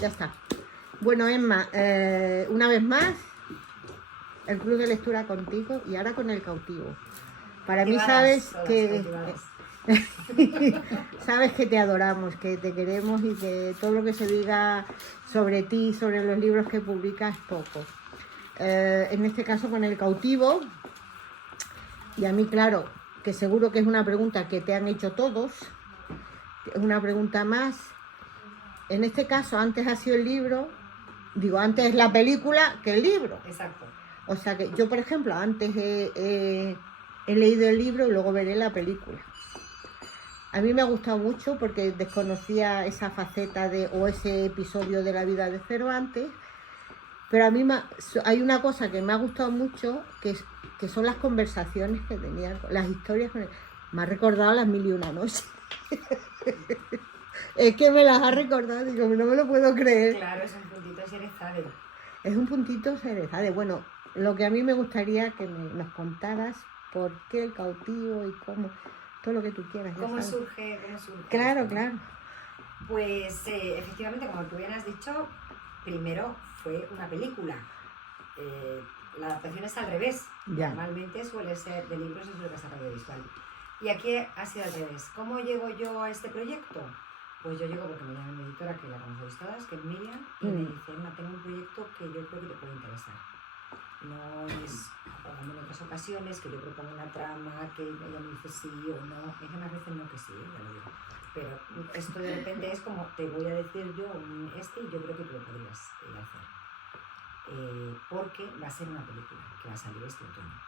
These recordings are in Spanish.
ya está. Bueno, Emma, una vez más, el club de lectura contigo y ahora con el cautivo. Para mí sabes que sabes que te adoramos, que te queremos y que todo lo que se diga sobre ti, sobre los libros que publicas, es poco. En este caso con el cautivo, y a mí claro, que seguro que es una pregunta que te han hecho todos, es una pregunta más. En este caso antes ha sido el libro, digo, antes es la película que el libro. Exacto. O sea que yo, por ejemplo, antes he leído el libro y luego veré la película. A mí me ha gustado mucho porque desconocía esa faceta o ese episodio de la vida de Cervantes, pero a mí hay una cosa que me ha gustado mucho, que son las conversaciones que tenía, las historias. Me ha recordado las 1001 noches. Es que me las ha recordado, digo, no me lo puedo creer. Claro, es un puntito Xerezade. Es un puntito Xerezade. Bueno, lo que a mí me gustaría que nos contaras por qué el cautivo y cómo, todo lo que tú quieras. ¿Cómo surge? Claro, claro. Pues efectivamente, como tú bien has dicho, primero fue una película. La adaptación es al revés. Ya. Normalmente suele ser de libros y suele pasar audiovisual. Y aquí ha sido al revés. ¿Cómo llego yo a este proyecto? Pues yo llego porque me llama mi editora, que la conocéis todas, que es Miriam, y me dice, Emma, tengo un proyecto que yo creo que te puede interesar. No es como en otras ocasiones que yo propongo una trama, que ella me dice sí o no. Me dice unas veces no que sí, ya lo digo. Pero esto de repente es como, te voy a decir yo y yo creo que tú lo podrías hacer. Porque va a ser una película que va a salir este otoño.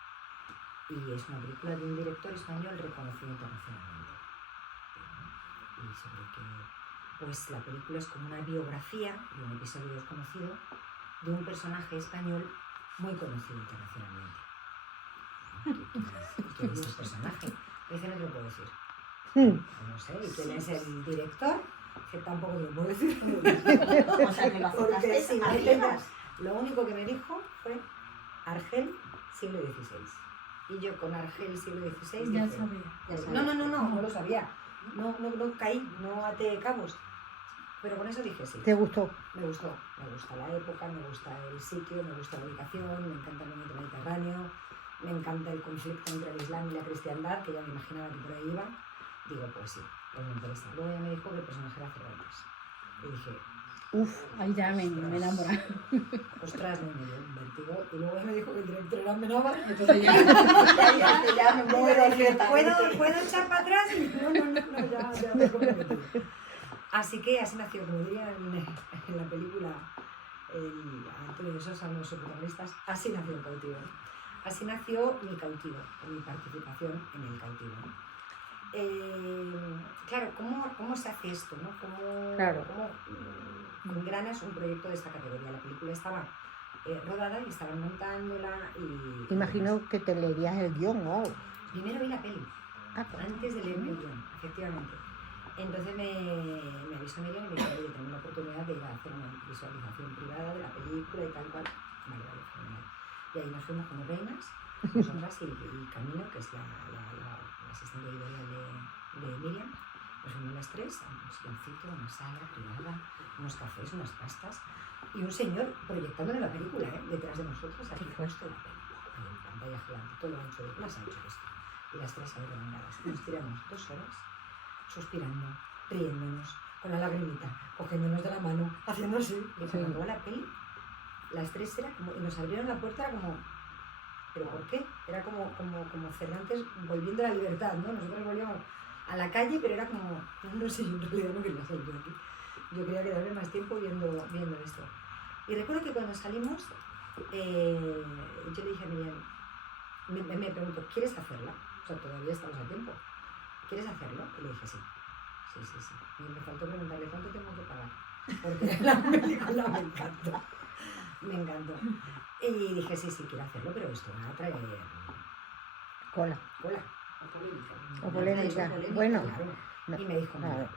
Y es una película de un director español reconocido internacionalmente. Y sobre que, pues la película es como una biografía de un episodio desconocido de un personaje español muy conocido internacionalmente. ¿Quién es ese personaje? Ese no te lo puedo decir. No sé, ¿y quién es el director? Que tampoco te lo puedo decir. O sea, me lo apuntaste sin más. Lo único que me dijo fue Argel, siglo XVI. Y yo con Argel, siglo XVI... Ya dije, sabía. No lo sabía. No caí, no até cabos. Pero con eso dije sí. ¿Te gustó? Me gusta la época, me gusta el sitio, me gusta la ubicación, me encanta el movimiento mediterráneo, me encanta el conflicto entre el Islam y la cristiandad, que ya me imaginaba que por ahí iba. Digo, pues sí, pues me interesa. Luego ella me dijo que el personaje era Cervantes. Y dije, ahí ya me enamora. ostras, me dio un vértigo. Y luego ella me dijo que el director era Amenábar. Entonces ya me muero. ¿Puedo echar para atrás? Y no, ya me he comprometido. Así que así nació, como diría en la película Antonio de Sosa, uno de sus protagonistas, así nació el cautivo. Así nació mi cautivo, o mi participación en el cautivo. Claro, ¿cómo se hace esto? ¿No? ¿Cómo engranas un proyecto de esta categoría? La película estaba rodada y estaban montándola y... Imagino que te leerías el guión, ¿no? Primero vi la peli, antes de leerme el guión, efectivamente. Entonces me avisó Miriam y me dijo, oye, tengo la oportunidad de ir a hacer una visualización privada de la película y tal cual. Vale, fenomenal. Y ahí nos fuimos como reinas, nosotras y Camilo, que es la asistente editorial de Miriam. Nos fuimos las tres a un silloncito, una sala privada, unos cafés, unas pastas y un señor proyectando la película, detrás de nosotros, aquí puesto la película, en pantalla gigante, todo ancho de más ancho esto. Y las tres ahí remangadas. Nos tiramos 2 horas suspirando, riéndonos, con la lagrimita, cogiéndonos de la mano, haciendo así. Y cuando acabó la peli, las tres era como, y nos abrieron la puerta, era como, ¿pero por qué? Era como Cervantes volviendo a la libertad, ¿no? Nosotros volvíamos a la calle, pero era como, no sé, yo en realidad no quería salir de aquí. Yo quería quedarme más tiempo viendo esto. Y recuerdo que cuando salimos, yo le dije a Miriam, me preguntó, ¿quieres hacerla? O sea, todavía estamos a tiempo. ¿Quieres hacerlo? Y le dije sí. Y me faltó preguntarle cuánto tengo que pagar. Porque la película me encantó. Y dije sí, quiero hacerlo, pero esto va a traer cola. O polémica. Bueno. Claro. No. Y me dijo, no va a traer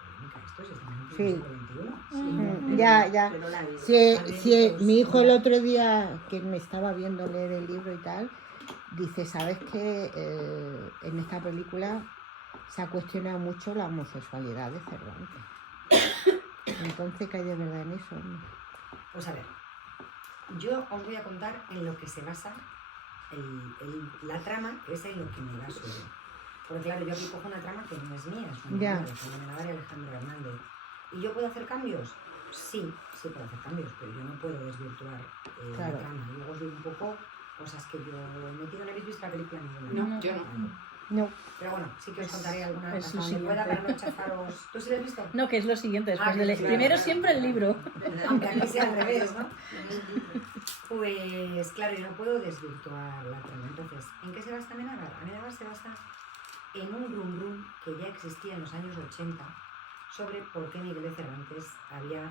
polémica esto, si estamos en el siglo XXI. Ya. Sí, mi hijo el otro día, que me estaba viendo leer el libro y tal, dice, ¿sabes que en esta película se ha cuestionado mucho la homosexualidad de Cervantes? Entonces, ¿qué hay de verdad en eso? ¿No? Pues a ver, yo os voy a contar en lo que se basa la trama, que es en lo que me baso yo. Porque claro, yo aquí cojo una trama que no es mía, es una Ya. novela de Jaime Navarra y Alejandro Hernández. ¿Y yo puedo hacer cambios? Sí, sí puedo hacer cambios, pero yo no puedo desvirtuar Claro. la trama. Luego os digo un poco cosas que yo he metido. ¿No habéis visto la película ninguna? No, yo no. Vale. No, Pero bueno, sí que os contaré alguna es hasta lo donde pueda siguiente. para no chafaros. ¿Tú sí la has visto? No, que es lo siguiente, después Ah, del... claro, Primero claro, siempre el claro. libro. Aunque aquí sea al revés, ¿no? Pues claro, yo no puedo desvirtuar la trama. Entonces, ¿en qué se basa Amenábar? Amenábar se basa en un rum rum que ya existía en los años 80 sobre por qué Miguel de Cervantes había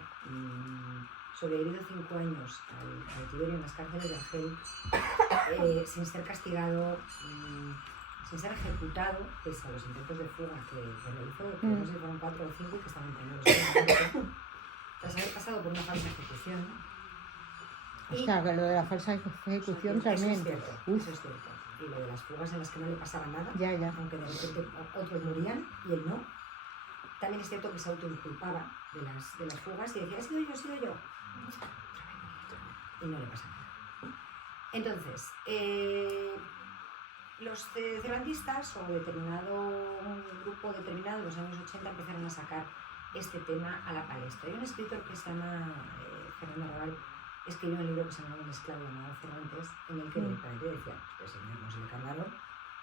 sobrevivido 5 años al cautiverio en las cárceles de Argel sin ser castigado, sin ser ejecutado, pese a los intentos de fuga que realizó, que no sé si fueron 4 o 5 que estaban penados. Tras haber pasado por una falsa ejecución. o sea, que lo de la falsa ejecución también. Eso es cierto, Uf. eso es cierto. Y lo de las fugas en las que no le pasaba nada, Ya, ya. aunque de repente otros morían y él no. También es cierto que se autoinculpaba de las fugas y decía, he sido yo. Y no le pasa nada. Entonces, los cervantistas o un grupo determinado en los años 80 empezaron a sacar este tema a la palestra. Hay un escritor que se llama Fernando Raval, escribió un libro que se llama Un esclavo llamado Cervantes, en el que directamente decía, este señor no se le cargaron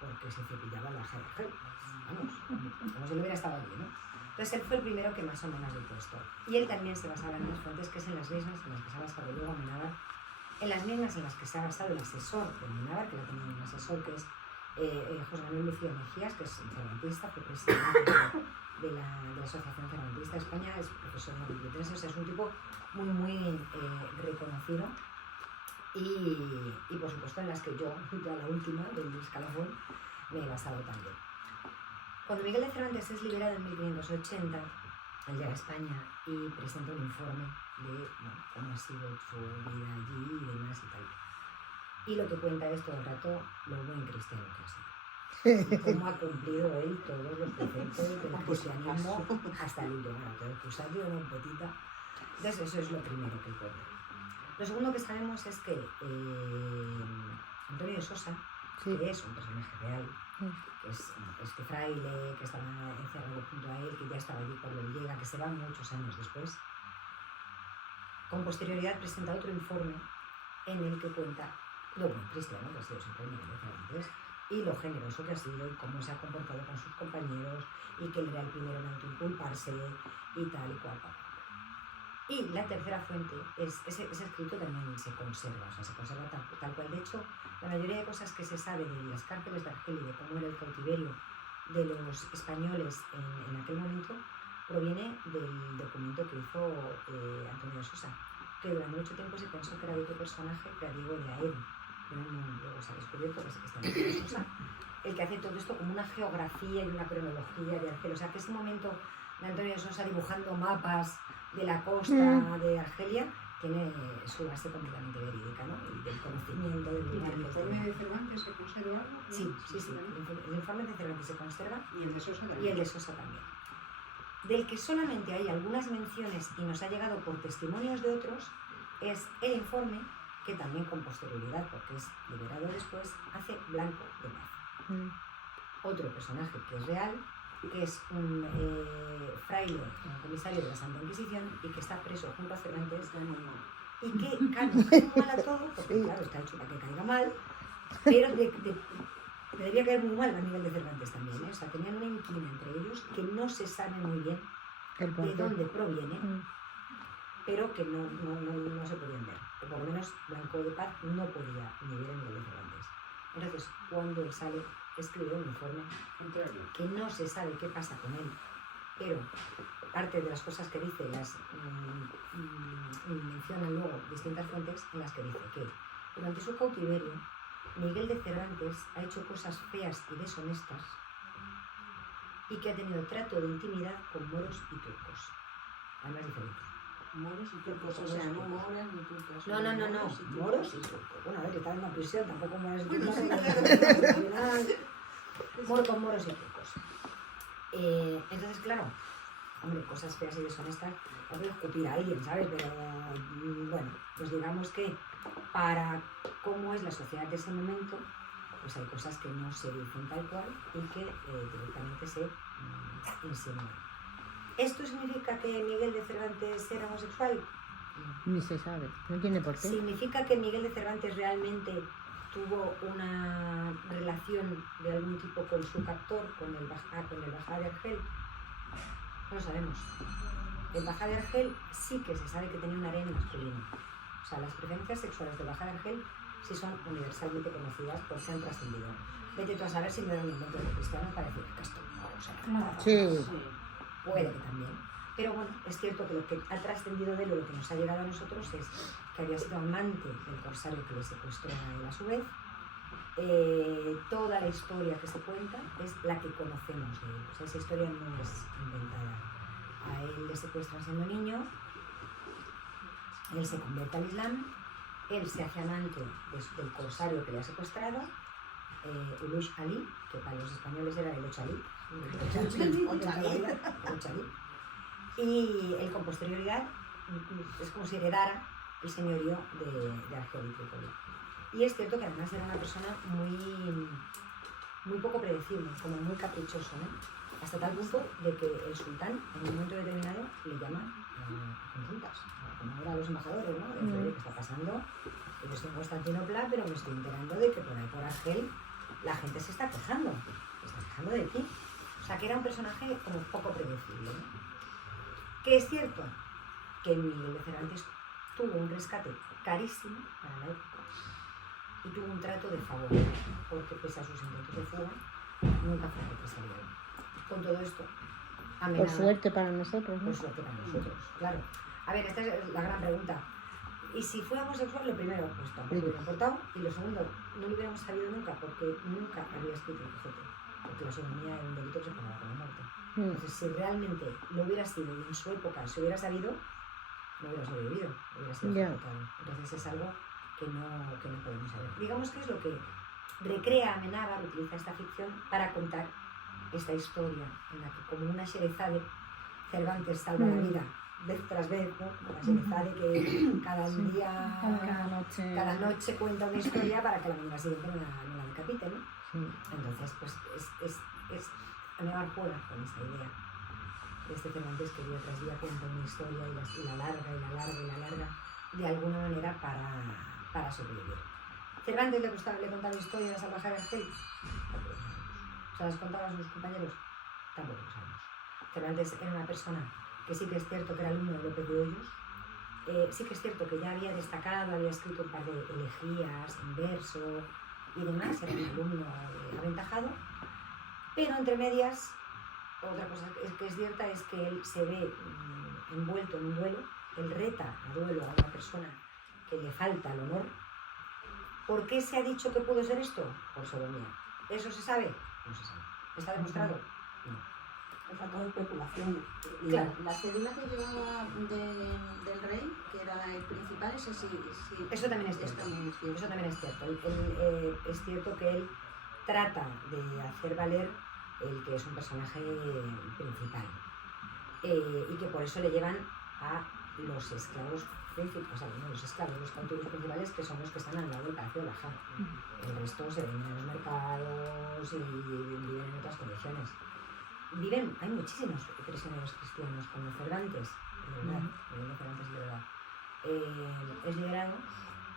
porque se cepillaba la gel. Vamos, como si lo hubiera estado allí, ¿no? Entonces él fue el primero que más o menos dijo esto. Y él también se basaba en las fuentes, que es en las mismas en las que se ha basado luego Amenábar, en las mismas en las que se ha basado el asesor de Amenábar, que lo tenía un asesor que es José Manuel Lucía Mejías, que es un cervantista, fue presidente de la Asociación Cervantista de España, es profesor de la Complutense, o sea, es un tipo muy reconocido. Y por supuesto en las que yo, ya la última del escalafón, me he basado también. Cuando Miguel de Cervantes es liberado en 1580, él llega a España y presenta un informe de cómo ha sido su vida allí y demás y tal. Y lo que cuenta es todo el rato lo buen cristiano que ha sido. Y cómo ha cumplido él todos los preceptos del cristianismo hasta el último. Bueno, todo el Cusario, una petita. Entonces eso es lo primero que cuenta. Lo segundo que sabemos es que Antonio de Sosa, Sí. que es un personaje real, que es este fraile que estaba encerrado junto a él, que ya estaba allí por Villegas, que se va muchos años después, con posterioridad presenta otro informe en el que cuenta lo buen cristiano que ha sido siempre Miguel de Cervantes y lo generoso que ha sido y cómo se ha comportado con sus compañeros y que él era el primero en autoinculparse y tal y cual. Y la tercera fuente es, ese escrito también se conserva, o sea, se conserva tal cual. De hecho, la mayoría de cosas que se sabe de las cárceles de Argel y de cómo era el cautiverio de los españoles en aquel momento proviene del documento que hizo Antonio de Sosa, que durante mucho tiempo se pensó que era de otro personaje, que era Diego de Aedo. Luego se ha descubierto que está Antonio de Sosa, el que hace todo esto como una geografía y una cronología de Argel. O sea, que ese momento de Antonio de Sosa dibujando mapas de la costa de Argelia tiene su base completamente verídica, ¿no? Y del conocimiento del ¿Y lugar. el informe de Cervantes se conserva algo? Sí. El informe de Cervantes se conserva Y el de Sosa también. y el de Sosa también. Del que solamente hay algunas menciones y nos ha llegado por testimonios de otros es el informe que también con posterioridad, porque es liberado después, hace Blanco de Paz. Otro personaje que es real, que es un fraile, un comisario de la Santa Inquisición y que está preso junto a Cervantes y que cae muy mal a todo, porque claro, está hecho para que caiga mal, pero debería caer muy mal a nivel de Cervantes también, ¿eh? O sea, tenían una inquina entre ellos que no se sabe muy bien de dónde proviene, pero que no se podían ver, o por lo menos Blanco de Paz no podía ni ver a nivel de Cervantes. Entonces, cuando él sale, escribe un informe que no se sabe qué pasa con él, pero parte de las cosas que dice las mencionan luego distintas fuentes en las que dice que durante su cautiverio Miguel de Cervantes ha hecho cosas feas y deshonestas y que ha tenido trato de intimidad con moros y turcos. Además dice Moros y turcos, o sea, no moras ni turcos. no, moros y turcos. Bueno, a ver, que estaba en una prisión, tampoco moros y turcos. Con moros y turcos. Entonces, claro, hombre, cosas feas y deshonestas, no puedo escupir a alguien, ¿sabes? Pero bueno, pues digamos que para cómo es la sociedad de ese momento, pues hay cosas que no se dicen tal cual y que directamente se insinúan. ¿Esto significa que Miguel de Cervantes era homosexual? No. Ni se sabe, no tiene por qué. ¿Significa que Miguel de Cervantes realmente tuvo una relación de algún tipo con su captor, con el Bajá de Argel? No lo sabemos. El Bajá de Argel sí que se sabe que tenía un harén masculino. O sea, las preferencias sexuales del Bajá de Argel sí son universalmente conocidas porque han trascendido. Vete tú a saber si no era un invento de cristianos para decir que esto no lo sabe. Sí. Puede que también. Pero bueno, es cierto que lo que ha trascendido de él, o lo que nos ha llegado a nosotros, es que había sido amante del corsario que le secuestró a él a su vez. Toda la historia que se cuenta es la que conocemos de él. O sea, esa historia no es inventada. A él le secuestran siendo niño, él se convierte al Islam, él se hace amante del corsario que le ha secuestrado, Ulush Ali, que para los españoles era el Ochalí, y él con posterioridad es como si heredara el señorío de Argel y Trípoli. Y es cierto que además era una persona muy poco predecible, como muy caprichoso, ¿no? Hasta tal punto de que el sultán en un momento determinado le llama a consultas, como ahora los embajadores, ¿no? De decir, ¿qué está pasando? Yo estoy en Constantinopla, pero me estoy enterando de que por ahí por Argel la gente se está quejando de ti. O sea, que era un personaje como poco predecible, ¿no? Que es cierto que Miguel de Cervantes tuvo un rescate carísimo para la época y tuvo un trato de favor, porque pese a sus intentos de fuga, nunca fue represaliado. Con todo esto, Por suerte para nosotros, ¿no? Por suerte para nosotros, claro. A ver, esta es la gran pregunta. Y si fue homosexual, lo primero, pues tampoco hubiera importado, y lo segundo, no lo hubiéramos sabido nunca, porque nunca había escrito el Quijote, porque la sodomía era un delito que se pagaba con la muerte. Entonces, si realmente lo hubiera sido y en su época se hubiera sabido, no hubiera sobrevivido, hubiera sido ejecutado. Entonces es algo que no podemos saber. Digamos que es lo que recrea Amenábar, utiliza esta ficción para contar esta historia en la que, como una Xerezade, Cervantes salva la vida vez tras vez, ¿no? La Xerezade que cada día, cada noche cuenta una historia para que la mañana siguiente no la decapite, ¿no? Entonces, pues es Amenábar juega con esta idea de este Cervantes que día tras día cuenta una historia y la larga de alguna manera para sobrevivir. ¿Cervantes le contaba historias al Bajá de Argel? Tampoco lo sabemos. ¿Se las contaba a sus compañeros? Tampoco lo sabemos. Cervantes era una persona que sí que es cierto que era alumno de Lope de Hoyos, sí que es cierto que ya había destacado, había escrito un par de elegías en verso y demás, era un alumno aventajado, pero entre medias, otra cosa que es cierta es que él se ve envuelto en un duelo, él reta a duelo a una persona que le falta el honor. ¿Por qué se ha dicho que pudo ser esto? Por sodomía. ¿Eso se sabe? No se sabe. ¿Está demostrado? No. Es todo especulación. Claro. La cédula que llevaba del rey, que era el principal, ese sí. Eso también es cierto. Eso también es cierto. Es cierto que él trata de hacer valer el que es un personaje principal. Y que por eso le llevan a los esclavos principales, o sea, no los esclavos, los cautivos principales, que son los que están al lado del Palacio de Bajá. El resto se venden en los mercados y viven en otras condiciones. Hay muchísimos prisioneros cristianos como Cervantes, de verdad. Es liberado,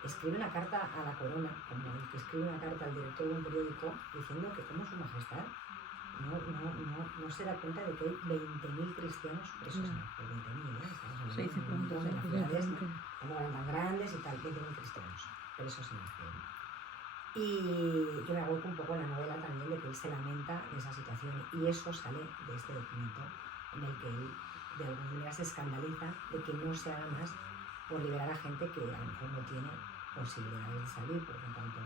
escribe una carta a la corona, como el que escribe una carta al director de un periódico diciendo que como su majestad no se da cuenta de que hay 20.000 cristianos presos. 20.000, estamos hablando de las ciudades como eran tan grandes y tal, 20.000 cristianos presos en la ciudad. Y yo me agolpo un poco en la novela también de que él se lamenta de esa situación, y eso sale de este documento en el que él de alguna manera se escandaliza de que no se haga más por liberar a gente que a lo mejor no tiene posibilidades de salir, porque en tanto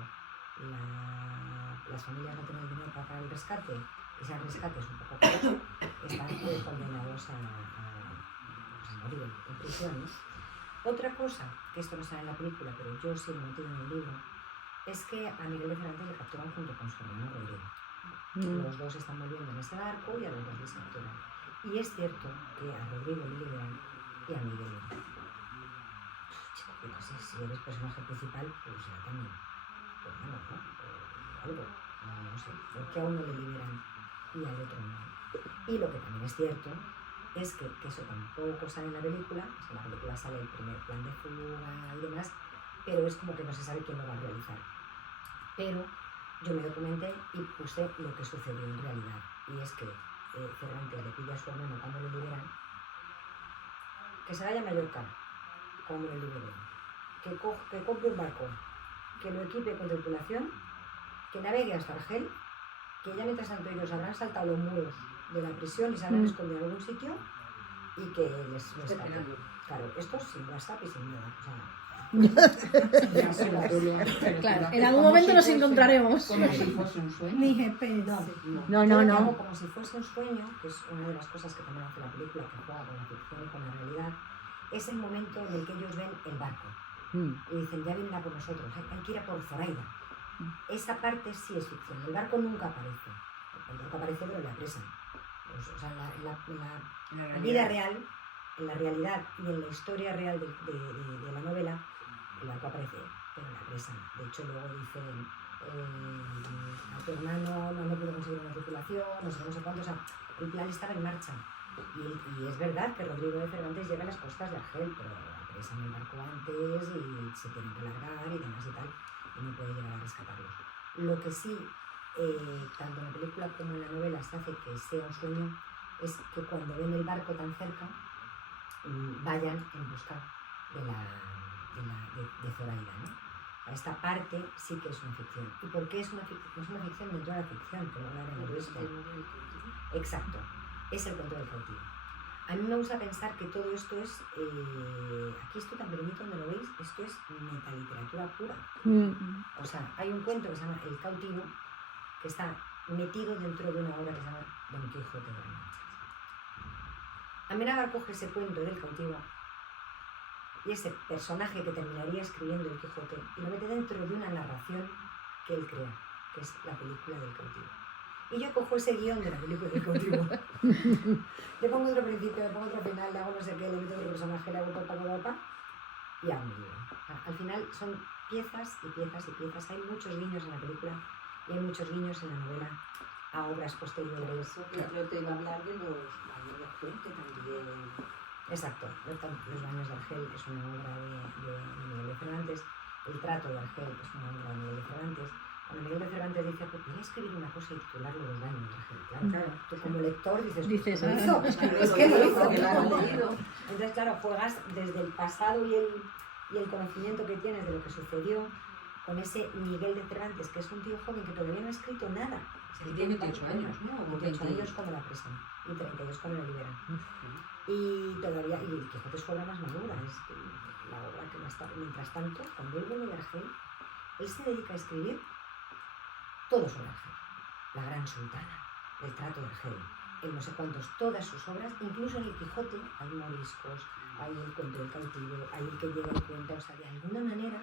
las familias no tienen dinero para pagar el rescate, ese rescate es un poco costoso, están condenados a morir en prisión, ¿no? Otra cosa, que esto no sale en la película, pero yo sí lo he metido en el libro, es que a Miguel de Cervantes le capturan junto con su hermano Rodrigo. Los dos están volviendo en ese barco y a los dos les capturan. Y es cierto que a Rodrigo le liberan y a Miguel no. Chico, yo no sé, si eres personaje principal, pues ya también. Pues bueno, ¿no? O algo, no sé. ¿Por qué a uno le liberan y al otro no? Y lo que también es cierto es que eso tampoco sale en la película. O sea, en la película sale el primer plan de fuga y demás, pero es como que no se sabe quién lo va a realizar. Pero yo me documenté y puse lo que sucedió en realidad. Y es que Cervantes le pide a su hermano cuando le liberan que se vaya a Mallorca cuando le liberen, que compre un barco, que lo equipe con tripulación, que navegue hasta Argel, que ya mientras tanto ellos habrán saltado los muros de la prisión y se habrán escondido en algún sitio y que les rescaten. Claro, esto sin WhatsApp y sin nada. O sea, Claro, en algún momento nos encontraremos. Como si fuese un sueño. Ni GPS. No, yo no, lo no. hago como si fuese un sueño, que es una de las cosas que también hace la película, que juega con la ficción y con la realidad, es el momento en el que ellos ven el barco y dicen, ya vienen a por nosotros, hay que ir a por Zoraida. Esa parte sí es ficción, el barco nunca aparece. El barco aparece pero le apresan. Pues, o sea, en la vida real, en la realidad y en la historia real de la novela, el barco aparece, pero le apresan. De hecho, luego dicen, a tu hermano no pudo conseguir una tripulación, no sé cuánto, o sea, el plan estaba en marcha. Y es verdad que Rodrigo de Cervantes llega a las costas de Argel, pero apresan el barco antes y se tienen que largar y demás y tal, y no puede llegar a rescatarlos. Lo que sí, tanto en la película como en la novela se hace que sea un sueño, es que cuando ven el barco tan cerca, vayan en busca de Zoraida, ¿no? Esta parte sí que es una ficción. ¿Y por qué es una ficción? Es una ficción dentro de la ficción, que no la habremos visto. Exacto, es el cuento del cautivo. A mí me gusta pensar que todo esto es, aquí estoy tan pequeñito donde lo veis, esto es metaliteratura pura. O sea, hay un cuento que se llama El cautivo, que está metido dentro de una obra que se llama Don Quijote de la Mancha. Amenábar coge ese cuento del cautivo y ese personaje que terminaría escribiendo el Quijote y lo mete dentro de una narración que él crea, que es la película del cautivo. Y yo cojo ese guión de la película del cautivo, le pongo otro principio, le pongo otro final, le hago no sé qué, le meto otro personaje, le hago papá y hago un libro. Al final son piezas y piezas y piezas. Hay muchos guiños en la película y hay muchos guiños en la novela a obras posteriores. Yo te iba a hablar de los baños de Argel, que también. Exacto, Los baños de Argel es una obra de Miguel de Cervantes, El trato de Argel es una obra de Miguel de Cervantes. Cuando Miguel de Cervantes dice, pues voy a escribir una cosa y titularlo Los baños de Argel, claro. Tú como lector dices ¿cómo lo hizo? Es que lo hizo, claro. Entonces, claro, juegas desde el pasado y el conocimiento que tienes de lo que sucedió con ese Miguel de Cervantes, que es un tío joven que todavía no ha escrito nada. Él tiene 28 años, ¿no? 28 años cuando la apresan y 32 cuando la liberan. Y todavía, y el Quijote es su obra más madura, es la obra que más tarde. Mientras tanto, cuando él vuelve de Argel, él se dedica a escribir todo sobre Argel. La Gran Sultana, El trato de Argel, el no sé cuántos, todas sus obras, incluso en el Quijote hay moriscos, hay el cuento del cautivo, hay el que lleva el cuento, o sea, de alguna manera,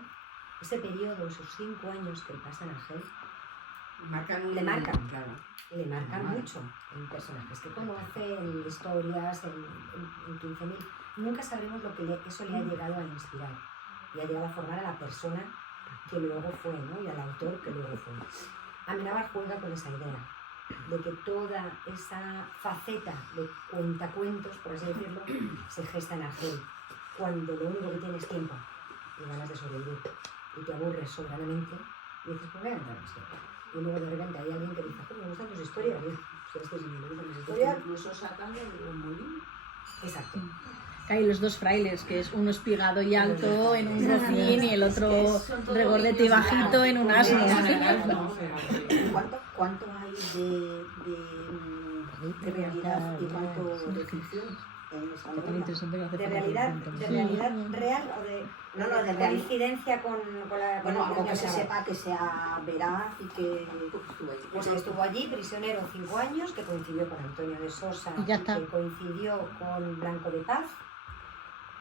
ese periodo, esos 5 años que él pasa en Argel, le marcan, claro. le marcan mucho en personajes que conoce, en historias, en 15.000. Nunca sabremos lo que eso le ha llegado a inspirar y ha llegado a formar a la persona que luego fue, ¿no? Y al autor que luego fue. Amenábar juega con esa idea de que toda esa faceta de cuentacuentos, por así decirlo, se gesta en Argel, cuando lo único que tienes es tiempo y ganas de sobrevivir y te aburres soberanamente y dices, pues voy a entrar en esto. Y luego de repente hay alguien que dice, me gustan tus historias, me gustan tus historias. Incluso sacan de un molín. Exacto. Hay los dos frailes, que es uno espigado y alto en un rocín y el otro regordete y bajito en un asno. ¿Cuánto hay de realidad y cuánto de ficción en esa novela? ¿De realidad real o de de coincidencia con la... Bueno, algo que se sepa, que sea veraz y que Pues que estuvo allí prisionero 5 años, que coincidió con Antonio de Sosa, Y ya está. que coincidió con Blanco de Paz,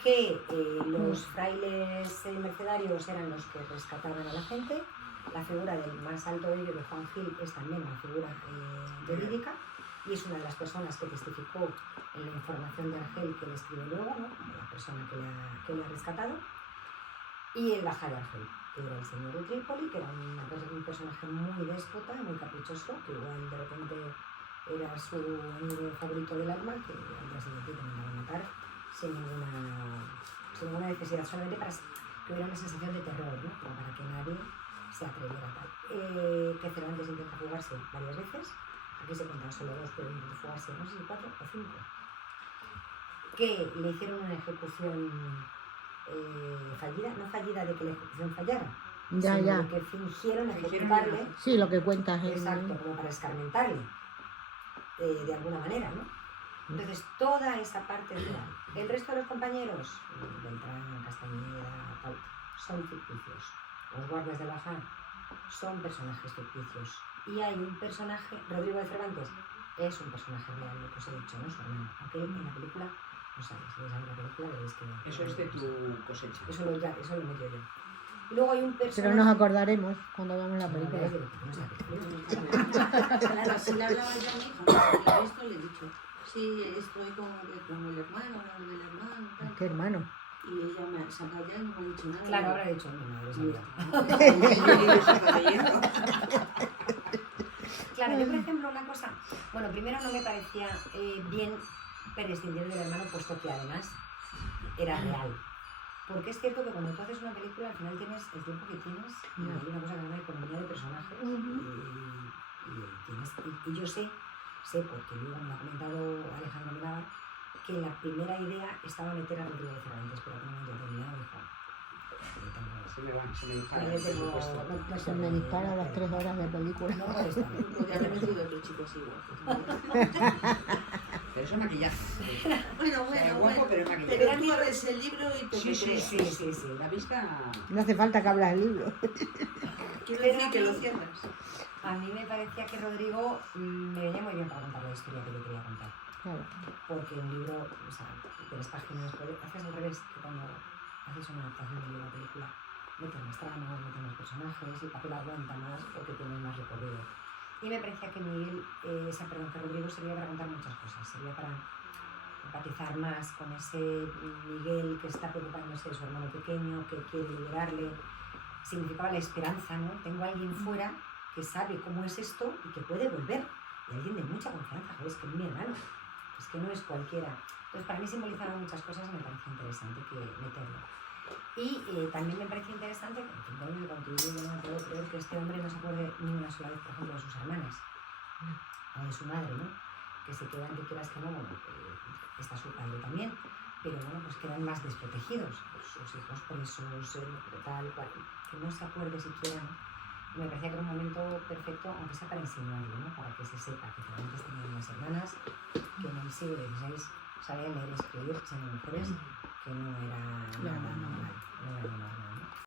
que los frailes mercedarios eran los que rescataban a la gente. La figura del más alto de ellos, de Juan Gil, es también una figura verídica. y es una de las personas que testificó en la información de Argel que le escribe luego, ¿no? Como la persona que le ha rescatado, y el Bajá de Argel, que era el señor de Trípoli, que era un personaje muy déspota, muy caprichoso, que igual de repente era su amigo favorito del alma, que al día siguiente también la va a matar sin ninguna necesidad, solamente para que hubiera una sensación de terror, ¿no? Como para que nadie se atreviera a tal. Que Cervantes intenta fugarse varias veces. Aquí se cuentan solo 2, pero intentó fugarse, no sé si 4 o 5. Que le hicieron una ejecución fallida, no fallida de que la ejecución fallara, Ya, sino ya. de que fingieron ejecutarle, Sí, lo que cuentas en... exacto, como para escarmentarle, de alguna manera, ¿no? Entonces, toda esa parte es real. El resto de los compañeros, Beltrán, Castañeda, tal, son ficticios. Los guardias de Bajá son personajes ficticios. Y hay un personaje, Rodrigo de Cervantes, es un personaje real, lo que os he dicho, ¿no? Su hermano. Aunque en la película, no sabes, si veis la película veréis que... Eso es de tu cosecha. Eso lo meto yo. Y luego hay un personaje... Pero nos acordaremos cuando veamos la No, película. no, no es la película. Claro, si le hablaba yo a mi hija, cuando la he visto, le he dicho, sí, estoy con el hermano, del hermano, tal. ¿Qué hermano? Y ella se ha callado y no me ha dicho nada. Claro, habrá dicho mi madre, Claro, yo por ejemplo una cosa, bueno, primero no me parecía bien prescindir del hermano, puesto que además era real. Porque es cierto que cuando tú haces una película al final tienes el tiempo que tienes y hay una cosa que se llama economía de personajes y yo sé porque luego me lo ha comentado Alejandro Miraba, que la primera idea estaba meter a Rodrigo de Cervantes, pero que no me he terminado, hijo. Se me dispara, Ya le por tengo- supuesto. no Se me dispara a las 3 horas de película. No molesta. Podría haber metido otro chico así igual. Pero eso es maquillaje. Bueno, O sea, bueno, guapo, bueno. pero es maquillaje. Pero tú abres el libro y te Sí, lo sí, crees. sí. La vista... No hace falta que abras el libro. Quiero Pero decir que lo cierras. A mí me parecía que Rodrigo me venía muy bien para contar la historia que yo quería contar. Claro. Porque un libro, o sea, 3 páginas, haces al revés, que cuando haces una adaptación de una película, metes más tramas, metes más personajes, el papel aguanta más porque tiene más recorrido. Y me parecía que que Rodrigo servía para contar muchas cosas, servía para empatizar más con ese Miguel que está preocupándose de su hermano pequeño, que quiere liberarle, significaba la esperanza, ¿no? Tengo a alguien fuera que sabe cómo es esto y que puede volver, y alguien de mucha confianza, joder, es que es mi hermano, es que no es cualquiera. Entonces para mí simbolizaba muchas cosas y me parecía interesante que meterlo. Y también me parecía interesante que en el contigo yo no me puedo creer que este hombre no se acuerde ni una sola vez, por ejemplo, de sus hermanas o de su madre, ¿no? Que se quedan, que quieras que no, bueno, está su padre también, pero bueno, pues quedan más desprotegidos, pues sus hijos presos, tal cual, que no se acuerde siquiera, ¿no? Y me parecía que era un momento perfecto, aunque sea para enseñarlo, ¿no? Para que se sepa que Cervantes tenía unas hermanas que en el siglo XVI sabían leer y escribir, siendo mujeres, que no era nada normal, no era nada normal, ¿no?